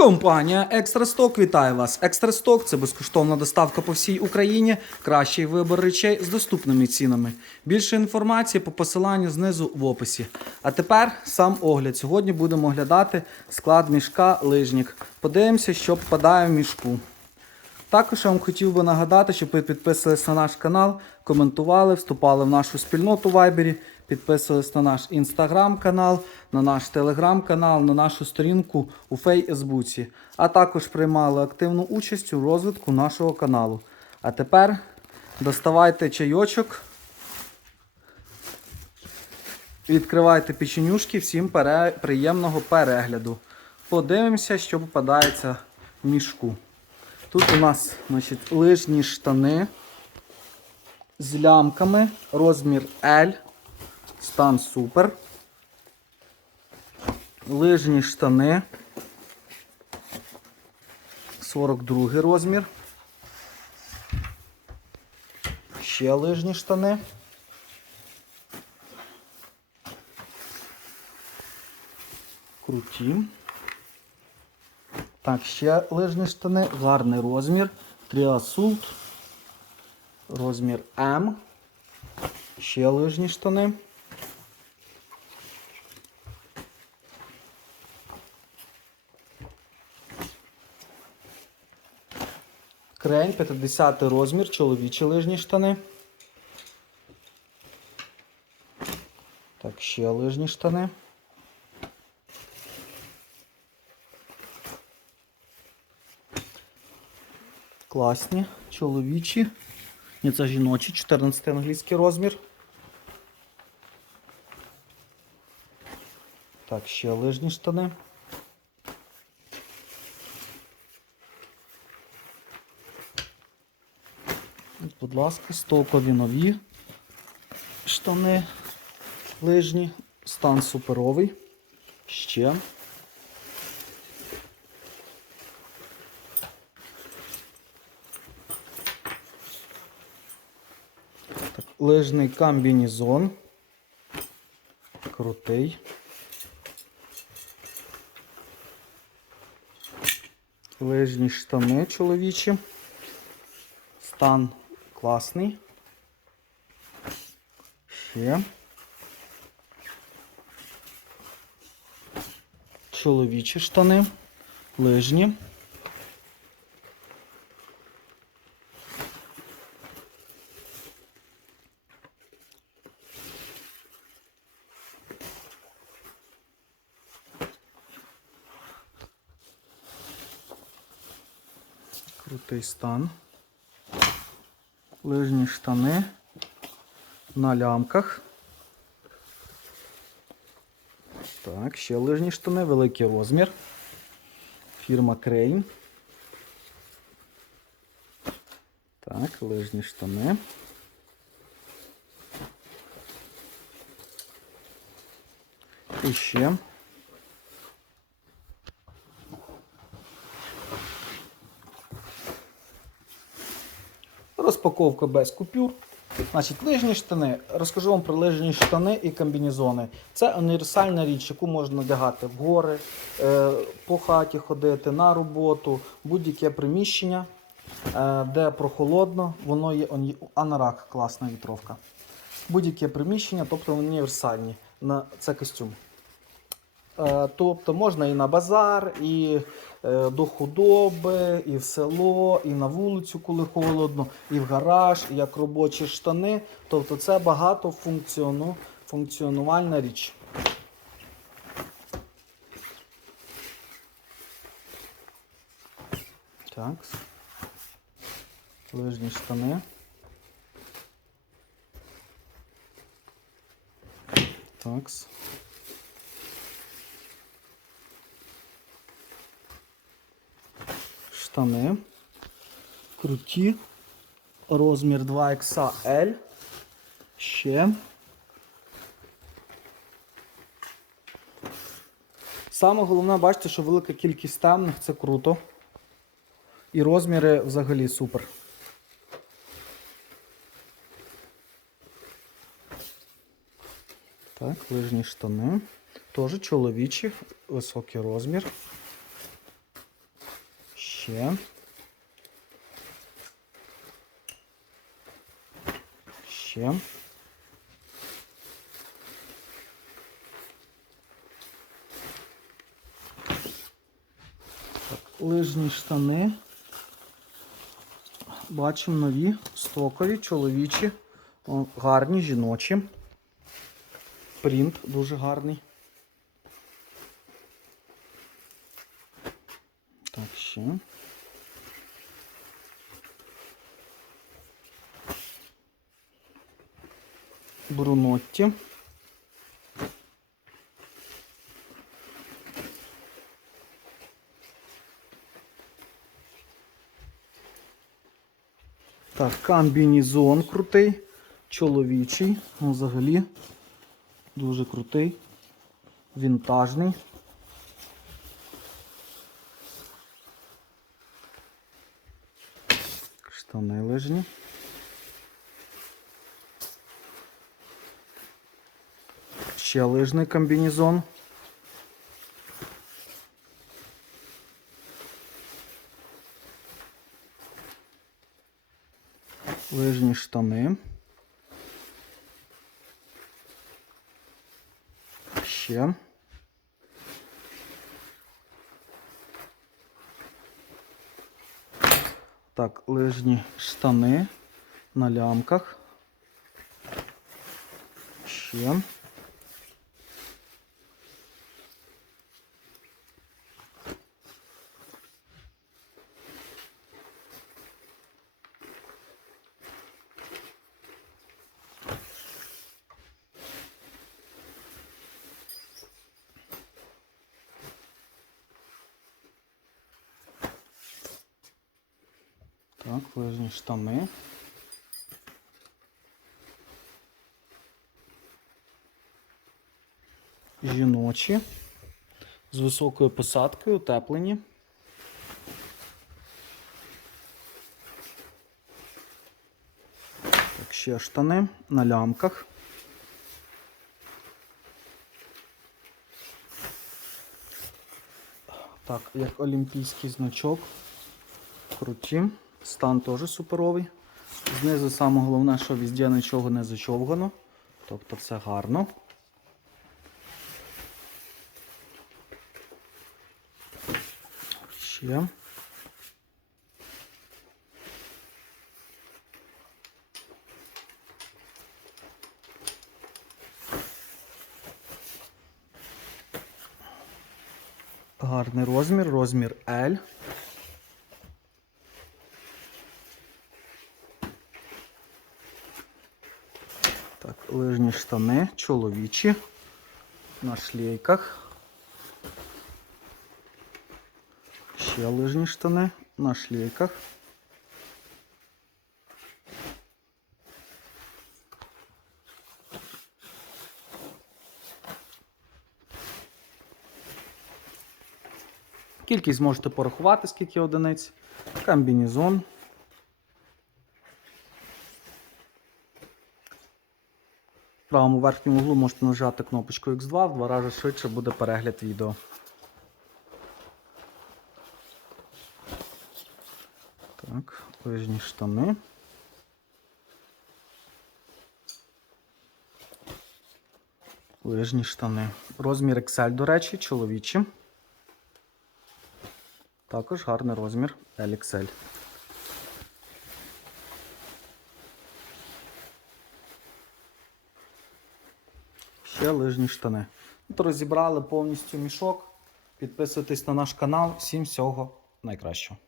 Компанія Екстрасток вітає вас. Екстрасток це безкоштовна доставка по всій Україні, кращий вибір речей з доступними цінами. Більше інформації по посиланню знизу в описі. А тепер сам огляд. Сьогодні будемо оглядати склад мішка лижнік. Подивимося, що попадає в мішку. Також я вам хотів би нагадати, щоб ви підписались на наш канал, коментували, вступали в нашу спільноту в Вайбері, підписувались на наш інстаграм-канал, на наш телеграм-канал, на нашу сторінку у Фейсбуці, а також приймали активну участь у розвитку нашого каналу. А тепер доставайте чайочок, відкривайте печенюшки, всім пере... приємного перегляду. Подивимося, що попадається в мішку. Тут у нас значить, лижні штани з лямками, розмір L, стан супер. Лижні штани. 42 розмір. Ще лижні штани. Круті. Так, ще лижні штани, гарний розмір. Тріасулт. Розмір М. Ще лижні штани. Крень 50 розмір, чоловічі лижні штани. Так, ще лижні штани. Класні, чоловічі. Ні, це жіночі, 14 англійський розмір. Так, ще лижні штани. Ось, Будь ласка, стокові нові штани лижні. Стан суперовий. Ще. Так, лижний комбінезон. Крутий. Лижні штани чоловічі. Стан класний. Ще. Чоловічі штани. Лижні. Крутий стан. Лижні штани на лямках. Так, ще лижні штани, великий розмір. Фірма Crane. Так, лижні штани. І ще. Розпаковка без купюр. Значить, лижні штани. Розкажу вам про лижні штани і комбінезони. Це універсальна річ, яку можна надягати в гори, е, по хаті ходити, на роботу, будь-яке приміщення, е, де прохолодно, воно є анорак, класна вітровка. Будь-яке приміщення, тобто універсальні. На, це костюм. Е, Тобто можна і на базар, і до худоби, і в село, і на вулицю, коли холодно, і в гараж, і як робочі штани. Тобто це багато функціонувальна річ. Так. Лижні штани. Такс. Штани. Круті. Розмір 2XL. Ще. Саме головне, бачите, що велика кількість темних, це круто. І розміри взагалі супер. Так, лижні штани. Теж чоловічі, високий розмір. Ще. Ще. Так, лижні штани. Бачимо нові, стокові, чоловічі, гарні, жіночі. Принт дуже гарний. Так, ще. Брунотті. Так, комбінезон крутий, чоловічий, ну, взагалі дуже крутий, вінтажний. Штани лижні. Ще лижний комбінезон. Лижні штани. Ще. Так, лижні штани на лямках. Ще. Так, лижні штани. Жіночі. З високою посадкою, утеплені. Так, ще штани на лямках. Так, як олімпійський значок. Круті. Стан теж суперовий. Знизу саме головне, що везде нічого не зачовгано. Тобто це гарно. Ще. Гарний розмір, розмір L. Так, лижні штани, чоловічі на шлейках. Ще лижні штани на шлейках. Кількість можете порахувати, скільки одиниць. Комбінезон. В правому верхньому углу можете нажати кнопочку X2, в два рази швидше буде перегляд відео. Так, лижні штани. Лижні штани. Розмір XL, до речі, чоловічі. Також гарний розмір LXL. Ще лижні штани. От розібрали повністю мішок. Підписуйтесь на наш канал. Всім всього найкращого.